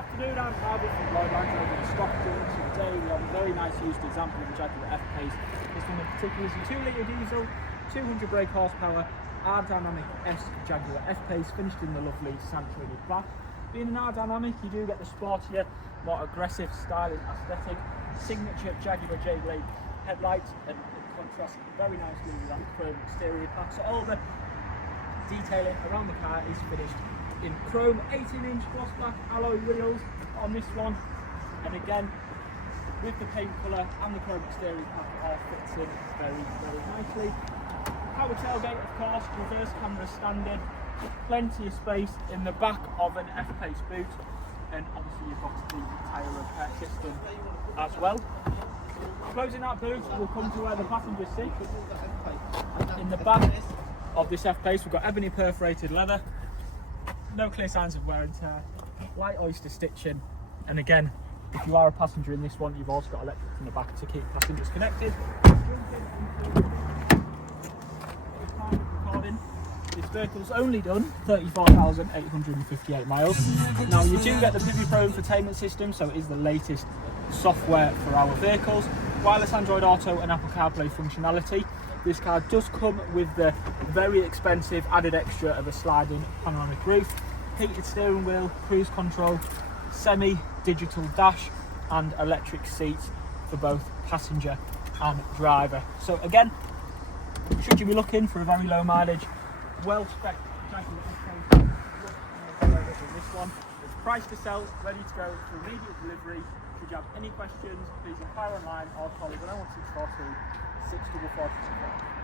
afternoon, I'm Harvey from Lloyd Land Rover Stockton. Today we have a very nice used example of the Jaguar F-PACE. This one in particular is a 2 litre diesel, 200 brake horsepower, R-Dynamic S Jaguar F-PACE, finished in the lovely Santorini Black. Being an R-Dynamic, you do get the sportier, more aggressive styling aesthetic, signature Jaguar J-Blade headlights, and it contrasts very nicely with that chrome exterior pack. So all the detailing around the car is finished in chrome, 18-inch gloss black alloy wheels on this one, and again with the paint colour and the chrome exterior pack, it all fits in very nicely. Power tailgate, of course, reverse camera standard, plenty of space in the back of an F-PACE boot, and obviously you've got the tyre repair system as well. Closing that boot, we'll come to where the passengers sit. In the back of this F-PACE we've got ebony perforated leather, no clear signs of wear and tear, light oyster stitching, and again, if you are a passenger in this one, you've also got electrics in the back to keep passengers connected. This vehicle's only done 34,858 miles. Now you do get the Pivi Pro infotainment system, so it is the latest software for our vehicles. Wireless Android Auto and Apple CarPlay functionality. This car does come with the very expensive added extra of a sliding panoramic roof, heated steering wheel, cruise control, semi-digital dash, and electric seats for both passenger and driver. So again, should you be looking for a very low mileage, well-spec Jaguar F-PACE, this one is priced to sell, ready to go for immediate delivery. Should you have any questions, please inquire online or call us on 01642 644.